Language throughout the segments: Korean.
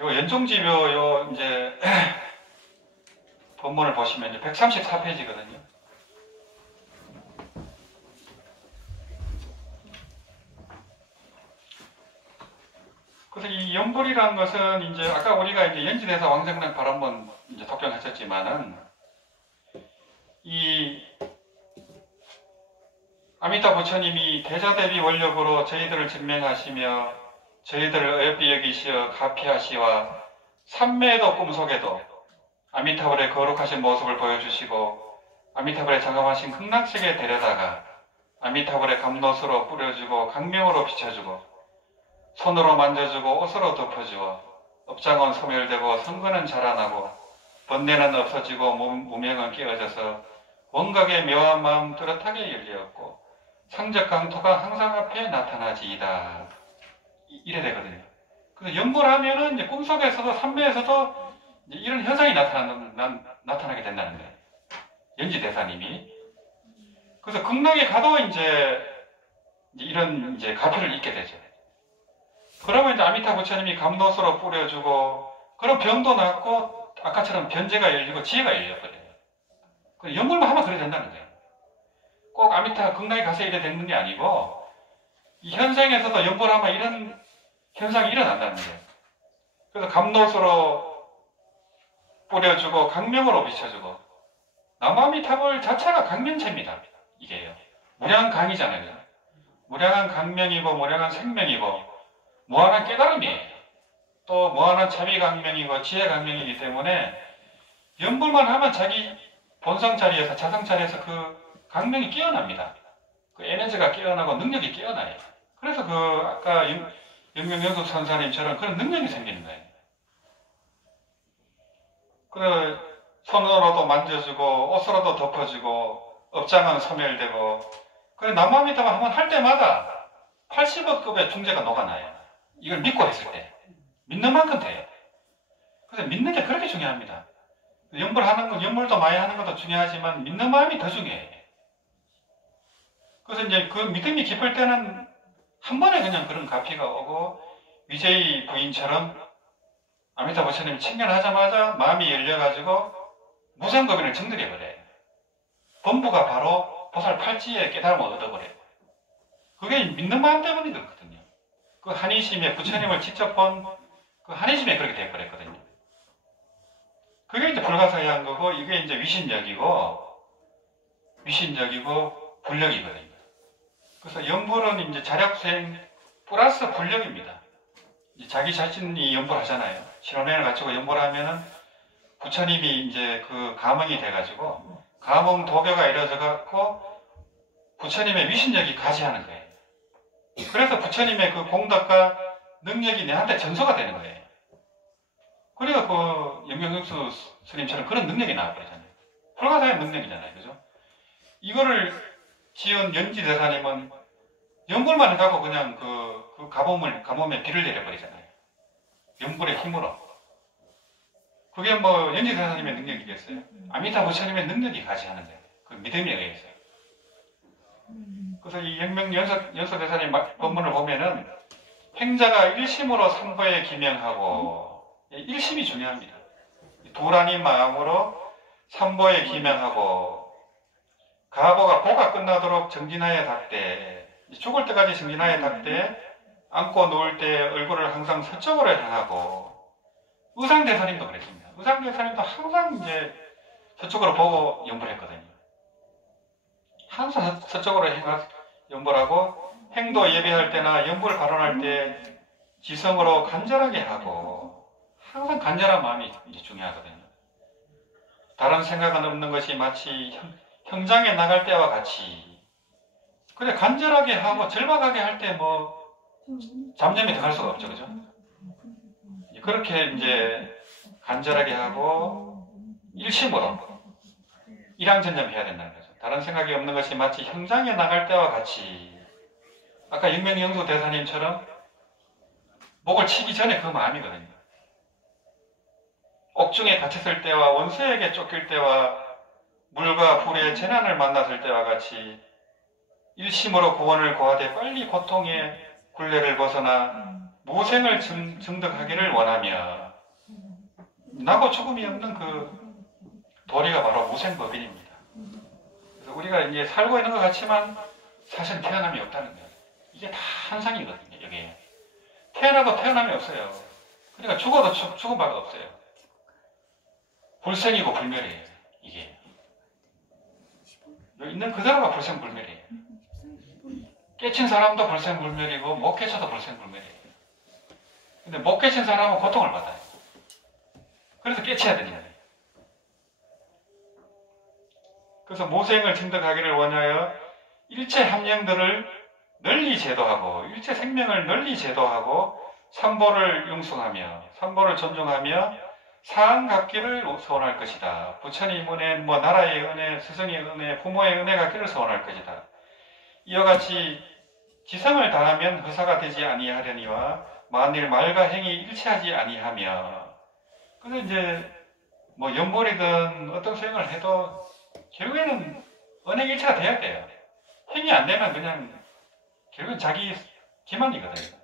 요 연종지표 요 이제 본문을 보시면 이제 134페이지거든요. 그래서 이 연불이라는 것은 이제 아까 우리가 이제 연지대사 왕생랑 발언문 이제 독경하셨지만은 이 아미타 부처님이 대자대비 원력으로 저희들을 증명하시며 저희들을 어여삐 여기시어 가피하시와 삼매도 꿈속에도 아미타불의 거룩하신 모습을 보여주시고 아미타불의 장엄하신 극락세계에 데려다가 아미타불의 감노수로 뿌려주고 강명으로 비춰주고 손으로 만져주고 옷으로 덮어주어 업장은 소멸되고 성근은 자라나고 번뇌는 없어지고 무명은 깨어져서 원각의 묘한 마음 뚜렷하게 열리었고 상적강토가 항상 앞에 나타나지이다. 이래 되거든요. 그래서 연불하면은 이제 꿈속에서도 삼매에서도 이제 이런 현상이 나타나게 된다는 거예요. 연지대사님이. 그래서 극락에 가도 이제 이런 이제 가피를 입게 되죠. 그러면 이제 아미타 부처님이 감노수로 뿌려주고, 그럼 병도 낫고, 아까처럼 변제가 열리고 지혜가 열려버려요. 연불만 하면 그래 된다는 거예요. 꼭 아미타 극락에 가서 이래 되는 게 아니고, 이 현생에서도 연불하면 이런 현상이 일어난다는 거예요. 그래서 감노수로 뿌려주고, 강명으로 비춰주고, 남아미타불 자체가 강명체입니다. 이게요. 무량한 강이잖아요. 무량한 강명이고, 무량한 생명이고, 무한한 깨달음이에요. 또 무한한 자비강명이고 지혜강명이기 때문에 연불만 하면 자기 본성 자리에서 자성 자리에서 그 강명이 깨어납니다. 그 에너지가 깨어나고 능력이 깨어나요. 그래서 그 아까 영명연수 선사님처럼 그런 능력이 생기는 거예요. 그 손으로도 만져주고 옷으로도 덮어주고 업장은 소멸되고 그래 남아미타만 하면 할 때마다 80억급의 중재가 녹아나요. 이걸 믿고 했을 때 믿는 만큼 돼요. 그래서 믿는 게 그렇게 중요합니다. 연불하는 건 연불도 많이 하는 것도 중요하지만 믿는 마음이 더 중요해요. 그래서 이제 그 믿음이 깊을 때는 한 번에 그냥 그런 가피가 오고 위제이 부인처럼 아미타 부처님이 친견하자마자 마음이 열려가지고 무상거빈을 증득해버려요. 범부가 바로 보살 팔찌의 깨달음을 얻어버려요. 그게 믿는 마음 때문이거든요. 그 한의심에 부처님을 직접 본 그 한의심에 그렇게 돼버렸거든요. 그게 이제 불가사의한 거고 이게 이제 위신력이고 불력이거든요. 그래서 연불은 이제 자력수행 플러스 불력입니다. 자기 자신이 연불하잖아요. 신혼행을 갖추고 연불하면은 부처님이 이제 그 감흥이 돼가지고 감흥 도교가 이루어져갖고 부처님의 위신력이 가시하는 거예요. 그래서 부처님의 그 공덕과 능력이 내한테 전소가 되는 거예요. 그래서 그 영명영수 스님처럼 그런 능력이 나와버리잖아요. 불가사의 능력이잖아요. 그죠? 이거를 지은 연지대사님은 연불만 갖고 그냥 그 가뭄에 비를 내려버리잖아요. 연불의 힘으로. 그게 뭐 연지대사님의 능력이겠어요? 아미타 부처님의 능력이 가시하는 거예요. 그 믿음에 의해서. 그래서 이 영명연수대사님 법문을 보면은 행자가 일심으로 삼보에 기명하고 일심이 중요합니다. 도란인 마음으로 삼보에 기명하고 가보가 보가 끝나도록 정진하에 닿되 죽을 때까지 정진하에 닿되 앉고 누울 때 얼굴을 항상 서쪽으로 향하고 의상대사님도 그랬습니다. 의상대사님도 항상 이제 서쪽으로 보고 연불했거든요. 항상 서쪽으로 연불하고 행도 예배할 때나 연불을 발언할 때 지성으로 간절하게 하고 항상 간절한 마음이 중요하거든요. 다른 생각은 없는 것이 마치 형장에 나갈 때와 같이 그래 간절하게 하고 절박하게 할 때 뭐 잡념이 들어갈 수가 없죠. 그죠? 그렇게 이제 간절하게 하고 일심으로 일양전념해야 된다는 거죠. 다른 생각이 없는 것이 마치 형장에 나갈 때와 같이 아까 영명영수 대사님처럼 목을 치기 전에 그 마음이거든요. 옥중에 갇혔을 때와 원수에게 쫓길 때와 물과 불의 재난을 만났을 때와 같이 일심으로 구원을 고하되 빨리 고통의 굴레를 벗어나 무생을 증득하기를 원하며 나고 죽음이 없는 그 도리가 바로 무생법인입니다. 그래서 우리가 이제 살고 있는 것 같지만 사실 태어남이 없다는 거예요. 이게 다 환상이거든요. 여기에 태어나도 태어남이 없어요. 그러니까 죽어도 죽음밖에 없어요. 불생이고 불멸이에요. 이게 여기 있는 그대로가 불생불멸이에요. 깨친 사람도 불생불멸이고 못 깨쳐도 불생불멸이에요. 근데 못 깨친 사람은 고통을 받아요. 그래서 깨쳐야 되는 거예요. 그래서 무생을 증득하기를 원하여 일체 함령들을 널리 제도하고 일체 생명을 널리 제도하고 삼보를 융숭하며 삼보를 존중하며 사한갚기를 소원할 것이다. 부처님 은혜, 나라의 은혜, 스승의 은혜, 부모의 은혜 갖기를 소원할 것이다. 이와 같이 지성을 다하면 허사가 되지 아니하려니와 만일 말과 행이 일치하지 아니하며 그래서 이제 연불이든 어떤 수행을 해도 결국에는 언행 일치가 돼야 돼요. 행이 안 되면 그냥 결국은 자기 기만이거든요.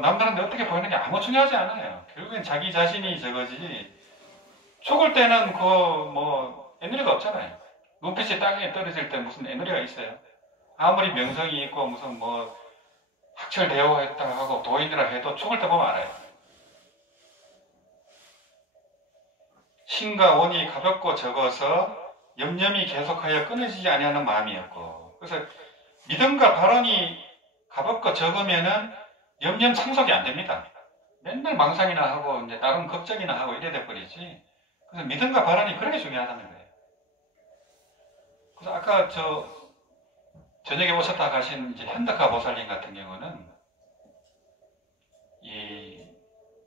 남들한테 어떻게 보이는 게 아무 중요하지 않아요. 결국엔 자기 자신이 저거지. 죽을 때는 에너지가 없잖아요. 눈빛이 땅에 떨어질 때 무슨 에너지가 있어요. 아무리 명성이 있고 무슨 학철대오했다 하고 도인이라 해도 죽을 때 보면 알아요. 신과 원이 가볍고 적어서 염려이 계속하여 끊어지지 아니하는 마음이었고 그래서 믿음과 발언이 가볍고 적으면은 염려 상속이 안 됩니다. 맨날 망상이나 하고 이제 다른 걱정이나 하고 이래 돼버리지. 그래서 믿음과 발언이 그렇게 중요하다는 거예요. 그래서 아까 저녁에 오셨다 가신 이제 현덕화 보살님 같은 경우는 이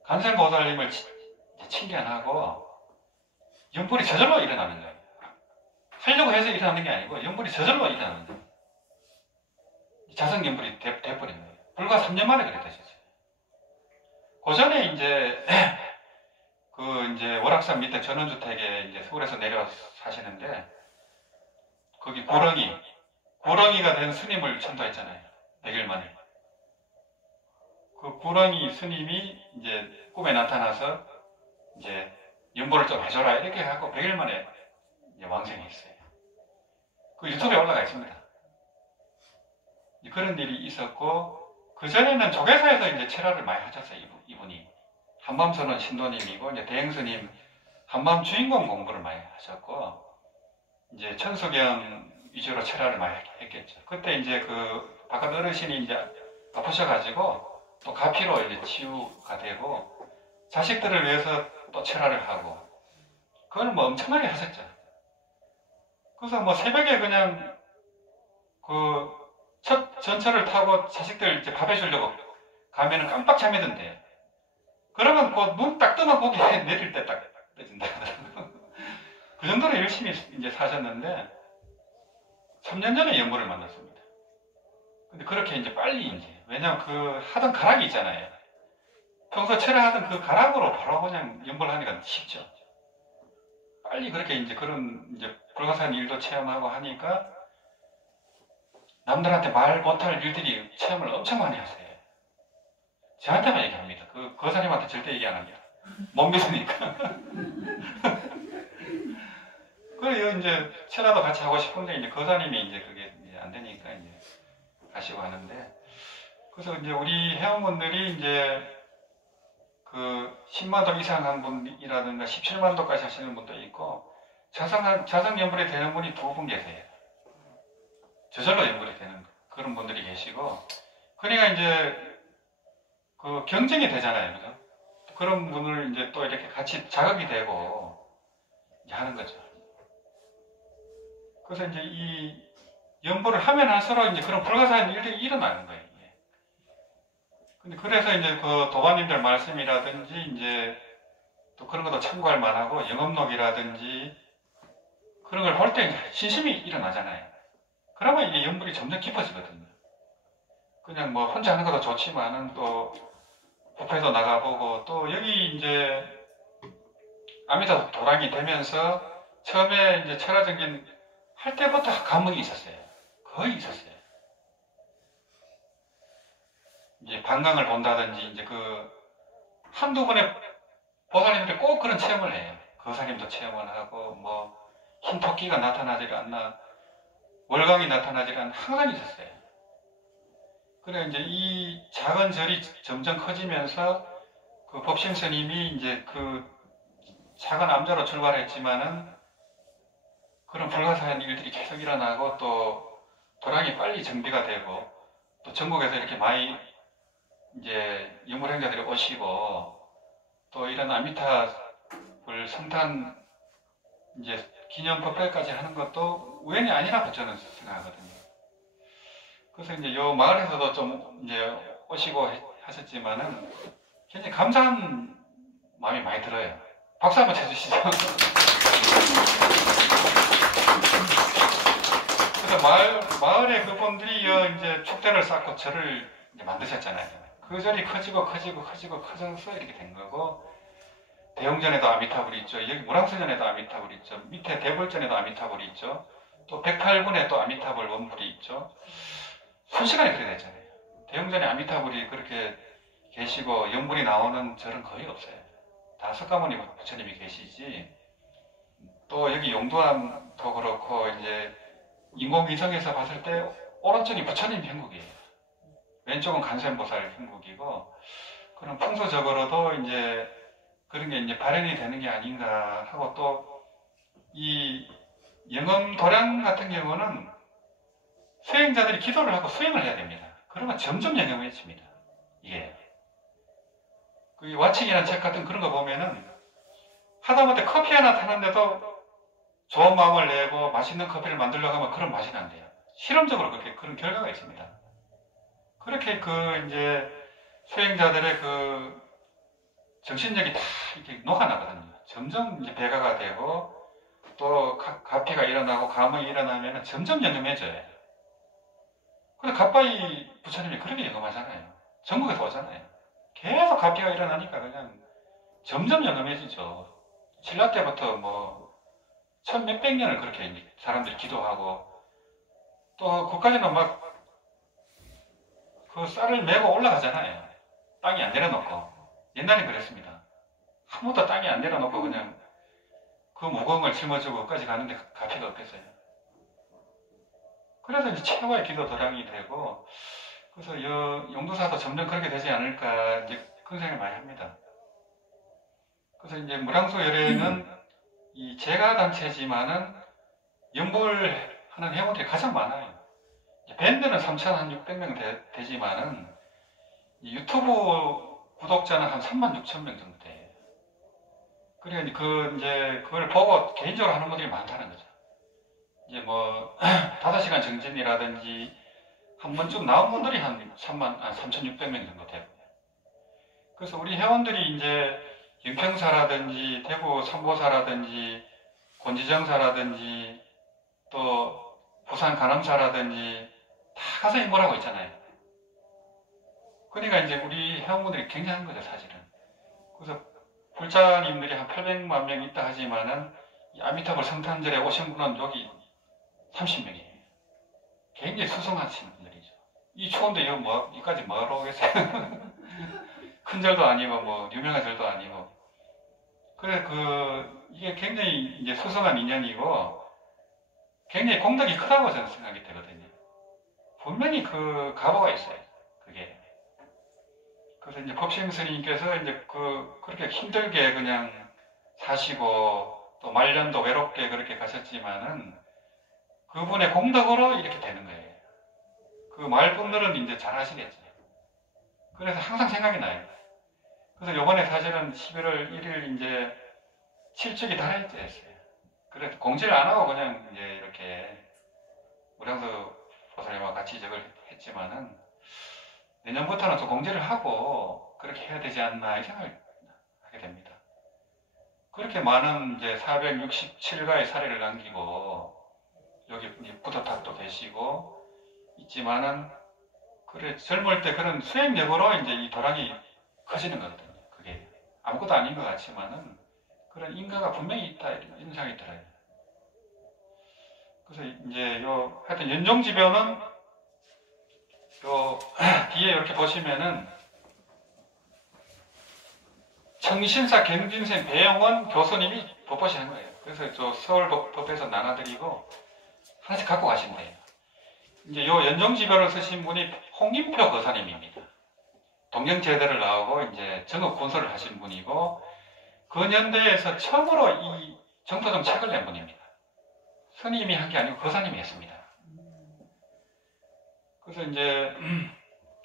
간생 보살님을 칭견하고 연불이 저절로 일어나는 거예요. 하려고 해서 일어나는 게 아니고 연불이 저절로 일어나는 거예요. 자성연불이 돼버린 거예요. 불과 3년 만에 그래 되셨어요. 그 전에 이제 이제 월악산 밑에 전원주택에 이제 서울에서 내려와서 사시는데 거기 구렁이가 된 스님을 천도했잖아요. 100일 만에. 그 구렁이 스님이 이제 꿈에 나타나서 이제 연보를 좀 해줘라 이렇게 하고 100일 만에 이제 왕생했어요. 그 유튜브에 올라가 있습니다. 그런 일이 있었고 그 전에는 조계사에서 이제 철학을 많이 하셨어요. 이분이 한밤선원 신도님이고 이제 대행스님 한밤 주인공 공부를 많이 하셨고 이제 천수경 위주로 철학을 많이 했겠죠. 그때 이제 그 바깥 어르신이 이제 아프셔가지고 또 가피로 이제 치유가 되고 자식들을 위해서 또 철학을 하고 그걸 엄청나게 하셨죠. 그래서 새벽에 그냥 첫 전철을 타고 자식들 이제 밥 해주려고 가면은 깜빡 잠이 든대요. 그러면 눈 딱 뜨면 거기 내릴 때 딱 떠진다. 그 정도로 열심히 이제 사셨는데 3년 전에 연보를 만났습니다. 근데 그렇게 이제 빨리 왜냐면 하던 가락이 있잖아요. 평소 철회하던 그 가락으로 바로 그냥 연보를 하니까 쉽죠. 빨리 그렇게 이제 그런 이제 불가사한 일도 체험하고 하니까 남들한테 말 못할 일들이 체험을 엄청 많이 하세요. 저한테만 얘기합니다. 그 거사님한테 절대 얘기 안 합니다. 못 믿으니까. 그래요, 이제, 철화도 같이 하고 싶은데, 이제 거사님이 이제 그게 이제 안 되니까 이제 가시고 하는데, 그래서 이제 우리 회원분들이 이제 10만 도 이상 한 분이라든가 17만 도까지 하시는 분도 있고, 자성연불이 되는 분이 2분 계세요. 저절로 연불이 되는 그런 분들이 계시고, 그러니까 이제 경쟁이 되잖아요. 그죠? 그런 분을 이제 또 이렇게 같이 자극이 되고 이제 하는 거죠. 그래서 이제 이 연불을 하면 할수록 이제 그런 불가사한 일들이 일어나는 거예요. 근데 그래서 이제 도반님들 말씀이라든지 이제 또 그런 것도 참고할 만하고 영업록이라든지 그런 걸 볼 때 신심이 일어나잖아요. 그러면 이게 연불이 점점 깊어지거든요. 그냥 혼자 하는 것도 좋지만은 또 부패도 나가보고 또 여기 이제 아미타 도랑이 되면서 처음에 이제 철화정진 할 때부터 감흥이 있었어요. 거의 있었어요. 이제 방광을 본다든지 이제 그 한두 번의 보살님들이 꼭 그런 체험을 해요. 거사님도 체험을 하고 뭐 흰 토끼가 나타나질 않나 월광이 나타나질 않나 항상 있었어요. 그래 이제 이 작은 절이 점점 커지면서 그 법신 스님이 이제 그 작은 암자로 출발했지만은 그런 불가사의한 일들이 계속 일어나고 또 도량이 빨리 정비가 되고 또 전국에서 이렇게 많이 이제 유물행자들이 오시고 또 이런 아미타불 성탄 이제 기념 법회까지 하는 것도 우연이 아니라고 저는 생각하거든요. 그래서 이제 요 마을에서도 좀 이제 오시고 하셨지만은 굉장히 감사한 마음이 많이 들어요. 박수 한번 쳐주시죠. 그래서 마을의 그분들이 이제 축대를 쌓고 절을 이제 만드셨잖아요. 그 절이 커져서 이렇게 된 거고, 대웅전에도 아미타불이 있죠. 여기 무랑서전에도 아미타불이 있죠. 밑에 대불전에도 아미타불이 있죠. 또 108군에 또 아미타불 원불이 있죠. 순식간에 그렇게 됐잖아요. 대웅전에 아미타불이 그렇게 계시고 연불이 나오는 절은 거의 없어요. 다 석가모니 부처님이 계시지. 또 여기 용두암도 그렇고 이제 인공위성에서 봤을 때 오른쪽이 부처님 형국이에요. 왼쪽은 간센보살 형국이고, 그런 풍수적으로도 이제 그런 게 이제 발현이 되는 게 아닌가 하고, 또 이 영엄 도량 같은 경우는 수행자들이 기도를 하고 수행을 해야 됩니다. 그러면 점점 영험해집니다. 이게 그 와칭이라는 책 같은 그런 거 보면은 하다못해 커피 하나 타는데도 좋은 마음을 내고 맛있는 커피를 만들려고 하면 그런 맛이 난대요. 실험적으로 그런 결과가 있습니다. 그렇게 그 이제 수행자들의 그 정신력이 다 이렇게 녹아나거든요. 점점 이제 배가가 되고 또 가피가 일어나고 감흥이 일어나면 점점 영험해져요. 근데 갓바이 부처님이 그렇게 영험하잖아요. 전국에서 오잖아요. 계속 가피가 일어나니까 그냥 점점 영험해지죠. 신라 때부터 뭐 천 몇백 년을 그렇게 사람들이 기도하고, 또 그까지는 막 그 쌀을 메고 올라가잖아요. 땅이 안 내려놓고. 옛날엔 그랬습니다. 아무도 땅이 안 내려놓고 그냥 그 무거운 걸 짊어지고 거기까지 가는데 가피가 없겠어요. 그래서 이제 최고의 기도 도량이 되고, 그래서 용두사도 점점 그렇게 되지 않을까 이제 그런 생각을 많이 합니다. 그래서 이제 무랑수 열애는 이 재가단체지만은 연불하는 회원들이 가장 많아요. 밴드는 3,600명 되지만은 유튜브 구독자는 한 36,000명 정도 돼요. 그러니까 그걸 보고 개인적으로 하는 분들이 많다는 거죠. 이제 뭐 5시간 정진이라든지 한 번쯤 나온 분들이 한 3,600명 정도 되고요. 그래서 우리 회원들이 이제 영평사라든지 대구 삼보사라든지 곤지정사라든지 또 부산 간암사라든지 다 가서 인볼하고 있잖아요. 그러니까 이제 우리 회원분들이 굉장한 거죠, 사실은. 그래서 불자님들이 한 800만 명 있다 하지만은 이 아미타불 성탄절에 오신 분은 여기 30명이에요. 굉장히 수성하신 분들이죠. 이 추운데 여기까지 뭐하러 오겠어요? 큰 절도 아니고 뭐 유명한 절도 아니고. 그래 이게 굉장히 이제 수성한 인연이고 굉장히 공덕이 크다고 저는 생각이 되거든요. 분명히 그 가보가 있어요. 그게. 그래서 이제 법신 스님께서 이제 그렇게 힘들게 그냥 사시고 또 말년도 외롭게 그렇게 가셨지만은 그분의 공덕으로 이렇게 되는 거예요. 그 마을 분들은 이제 잘 아시겠죠. 그래서 항상 생각이 나요. 그래서 요번에 사실은 11월 1일 이제 칠축이 달아있지 했어요. 그래서 공지를 안 하고 그냥 이제 이렇게 무량수 보살님과 같이 저걸 했지만은 내년부터는 좀 공지를 하고 그렇게 해야 되지 않나 이 생각을 하게 됩니다. 그렇게 많은 이제 467가의 사례를 남기고 여기 부도탑도 계시고 있지만은 그래 젊을 때 그런 수행력으로 이제 이 도량이 커지는 거거든요. 그게 아무것도 아닌 것 같지만은 그런 인가가 분명히 있다 이런 생각이 들어요. 그래서 이제 하여튼 연종지변은 요 뒤에 이렇게 보시면은 청신사 경진생 배영원 교수님이 법보시 한 거예요. 그래서 저 서울법에서 나눠드리고 하나씩 갖고 가시면 돼요. 이제 요 연종지별을 쓰신 분이 홍인표 거사님입니다. 동경제대를 나오고 이제 정읍군소를 하신 분이고 근현대에서 처음으로 이 정토종 책을 낸 분입니다. 스님이 한 게 아니고 거사님이 했습니다. 그래서 이제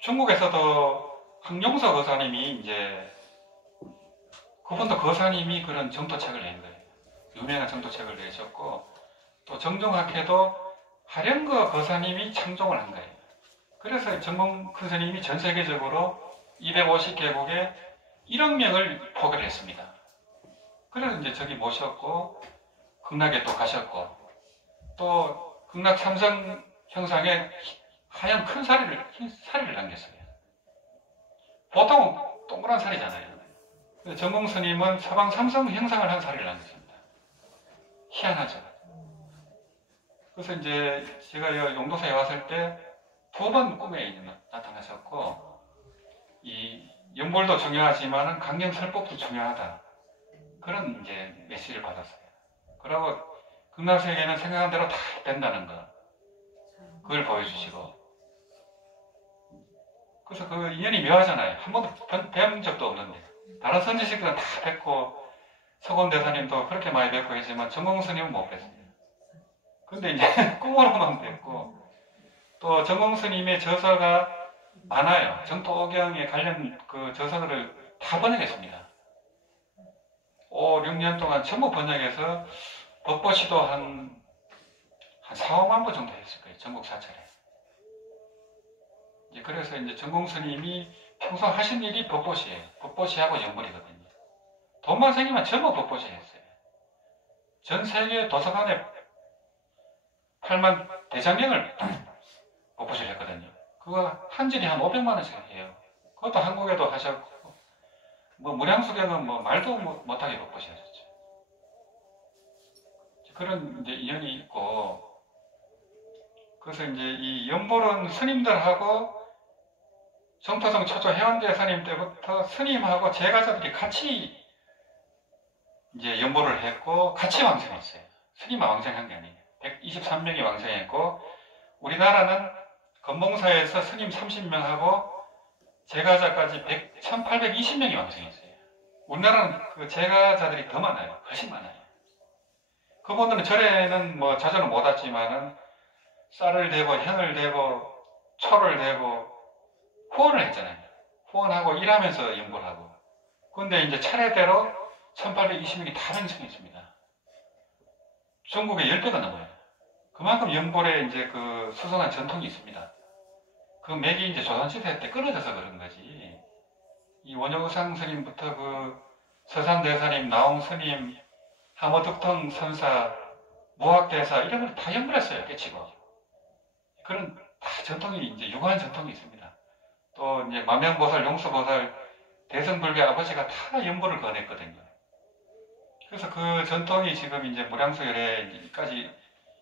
중국에서도 황용서 거사님이 이제 그분도 거사님이 그런 정토책을 낸 거예요. 유명한 정토책을 내셨고 또 정종학회도 하령거 거사님이 창종을 한 거예요. 그래서 정공 큰 스님이 전 세계적으로 250개국에 1억 명을 포교를 했습니다. 그래서 이제 저기 모셨고 극락에 또 가셨고 또 극락 삼성 형상에 하얀 큰 흰 사리를 남겼어요. 보통은 동그란 사리잖아요. 정공 스님은 서방 삼성 형상을 한 사리를 남겼습니다. 희한하죠. 그래서 이제 제가 용도사에 왔을 때 2번 꿈에 나타나셨고 이 연볼도 중요하지만은 강령설법도 중요하다. 그런 이제 메시지를 받았어요. 그리고 극락세계는 생각한 대로 다 된다는 거. 그걸 보여주시고. 그래서 그 인연이 묘하잖아요. 한 번도 뵌 적도 없는데. 다른 선지식들은 다 뵙고 서곤대사님도 그렇게 많이 뵙고 했지만 정공스님은 못 뵀어요. 근데 이제 꿈으로만 뵙고 또 정공스님의 저서가 많아요. 정토오경에 관련 그 저서들을 다 번역했습니다. 5, 6년 동안 전부 번역해서 법보시도 한 4, 5만 부 정도 했을 거예요. 전국 사찰에. 이제 그래서 이제 정공스님이 평소 하신 일이 법보시예요. 법보시하고 연불이거든요. 돈만 생기면 전부 법보시 했어요. 전 세계 도서관에 8만 대장경을 법보시를 했거든요. 그거 한 질이 한 500만 원씩 해요. 그것도 한국에도 하셨고, 뭐 무량수경은 뭐 말도 못하게 법보시 하셨죠. 그런 이제 인연이 있고, 그래서 이제 이 연불은 스님들하고 정토성 초조 해원대 스님 때부터 스님하고 제가자들이 같이 이제 연보를 했고 같이 왕생했어요. 스님만 왕생한 게 아니에요. 123명이 왕생했고 우리나라는 건봉사에서 스님 30명하고 제가자까지 1820명이 왕생했어요. 우리나라는 그 제가자들이 더 많아요. 훨씬 많아요. 그분들은 절에는 뭐 자주는 못 왔지만은 쌀을 대고 현을 대고 초를 대고 후원을 했잖아요. 후원하고 일하면서 연구를 하고. 근데 이제 차례대로 1820명이 다 완성했습니다. 중국에 10배가 넘어요. 그만큼 연불에 이제 그 수성한 전통이 있습니다. 그 맥이 이제 조선시대 때 끊어져서 그런 거지. 이 원효상 스님부터 그 서산대사님, 나홍스님, 하모득통 선사, 무학대사 이런 걸 다 연불했어요. 깨치고. 그런 다 전통이 이제 유구한 전통이 있습니다. 또 이제 만명보살, 용수보살, 대성불교 아버지가 다 연불을 거냈거든요. 그래서 그 전통이 지금 이제 무량수열에까지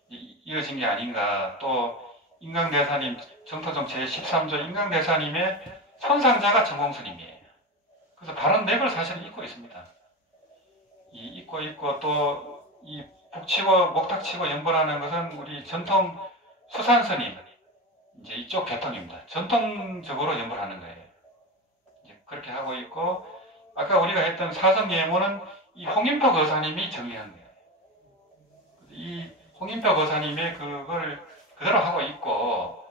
이어진 게 아닌가. 또 인강대사님, 정토종 제13조 인강대사님의 선상자가 정공스님이에요. 그래서 바른 맥을 사실은 잇고 있습니다. 잇고 있고 또 이 북치고 목탁치고 연불하는 것은 우리 전통 수산스님 이제 이쪽 계통입니다. 전통적으로 연불하는 거예요. 이제 그렇게 하고 있고 아까 우리가 했던 사성예문은 이 홍인표 거사님이 정리한 거예요. 이 홍인표 거사님의 그걸 그대로 하고 있고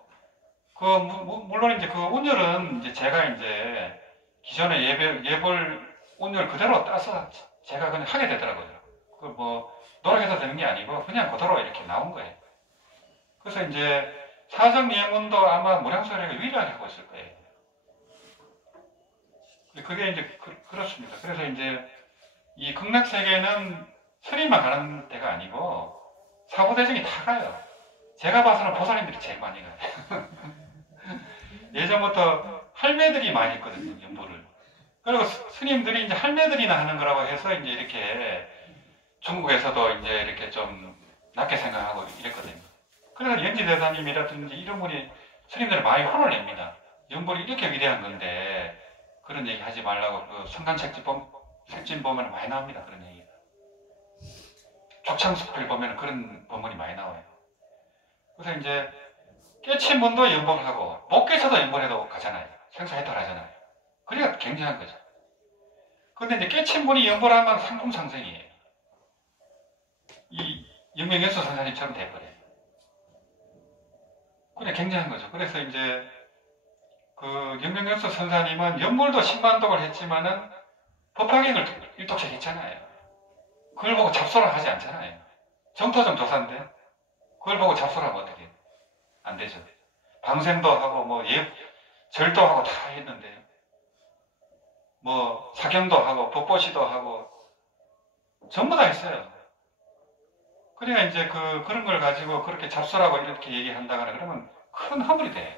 그 물론 이제 그 운율은 이제 제가 이제 기존의 예불 운율 그대로 따서 제가 그냥 하게 되더라고요. 그 뭐 노력해서 되는 게 아니고 그냥 그대로 이렇게 나온 거예요. 그래서 이제 사성예문도 아마 무량수열회가 유일하게 하고 있을 거예요. 그게 이제 그렇습니다. 그래서 이제 이 극락세계는 스님만 가는 데가 아니고 사부대중이 다 가요. 제가 봐서는 보살님들이 제일 많이 가요. 예전부터 할매들이 많이 했거든요, 연보를. 그리고 스님들이 이제 할매들이나 하는 거라고 해서 이제 이렇게 중국에서도 이제 이렇게 좀 낮게 생각하고 이랬거든요. 그래서 연지대사님이라든지 이런 분이 스님들은 많이 혼을 냅니다. 연불이 이렇게 위대한 건데 그런 얘기 하지 말라고 그 성간책집 보면 많이 나옵니다. 그런 얘기가. 죽창습필 보면 그런 본문이 많이 나와요. 그래서 이제 깨친 분도 연불하고 못 깨쳐도 연불해도 가잖아요. 생사해탈하잖아요. 그러니까 굉장한 거죠. 근데 이제 깨친 분이 연불하면 상품상생이에요. 이 영명연수 선사님처럼 돼버려요. 그래 굉장한 거죠. 그래서 이제 그 영명연수 선사님은 연불도 10만독을 했지만은 법화경을 일독씩 했잖아요. 그걸 보고 잡소를 하지 않잖아요. 정토좀 조사인데 그걸 보고 잡소하면 어떻게 안 되죠. 방생도 하고 뭐 절도 하고 다 했는데 뭐 사경도 하고 법보시도 하고 전부 다 했어요. 그러니까 이제 그런 걸 가지고 그렇게 잡소라고 이렇게 얘기한다거나 그러면 큰 허물이 돼요.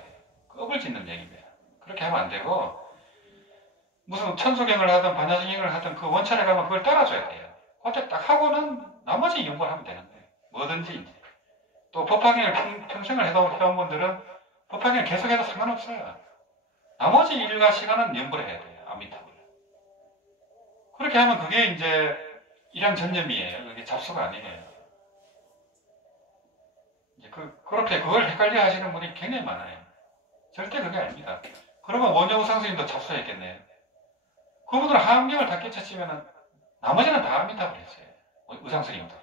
겁을 짓는 얘기입니다. 그렇게 하면 안 되고 무슨 천수경을 하든 반야경을 하든 그 원찰에 가면 그걸 따라줘야 돼요. 그때 딱 하고는 나머지 연구를 하면 되는 거예요. 뭐든지 이제. 또 법화경을 평생을 해온 분들은 법화경을 계속해도 상관없어요. 나머지 일과 시간은 연구를 해야 돼요. 아미타불. 그렇게 하면 그게 이제 일양전념이에요. 그게 잡수가 아니에요. 이제 그렇게 그걸 헷갈려 하시는 분이 굉장히 많아요. 절대 그게 아닙니다. 그러면 원효우상스님도 잡수했겠네요. 그분들은 하암경을 다 깨쳤지면 나머지는 다 아미타불 했어요. 의상스님도.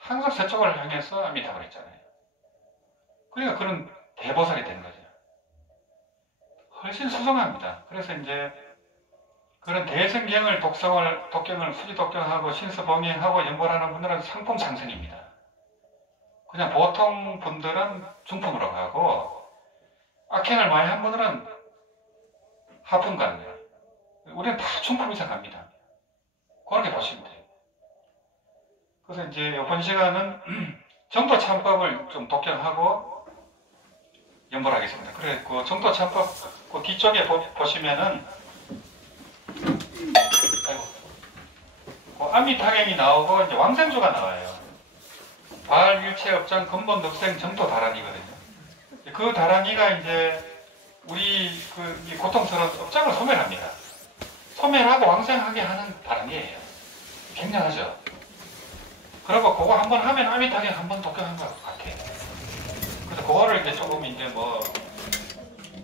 항상 서쪽을 향해서 아미타불 했잖아요. 그러니까 그런 대보살이 된 거죠. 훨씬 수성합니다. 그래서 이제 그런 대성경을 독경을 수지독경하고 신수봉행하고 연보하는 분들은 상품상생입니다. 그냥 보통 분들은 중품으로 가고 악행을 많이 한 분들은 하품 가는 거예요. 우리는 다 중품 이상 갑니다. 그렇게 보시면 돼요. 그래서 이제 이번 시간은 정도참법을 좀 독경하고 연보하겠습니다. 그래, 그 정도참법 그 뒤쪽에 보시면은 그 아미타경이 나오고 이제 왕생주가 나와요. 발일체 업장 근본 늑생 정토 다란이거든요. 그 다란이가 이제 우리 이 고통스러운 업장을 소멸합니다. 소멸하고 왕생하게 하는 다란이에요. 굉장하죠. 그리고 그거 한번 하면 아미타경 한번 독경한 것 같아요. 그래서 그거를 이제 조금 이제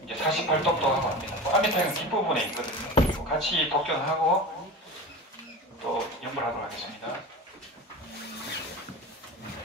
이제 48독도 하고 합니다. 아미타경 뒷부분에 있거든요. 같이 독경하고 또 연불하도록 하겠습니다.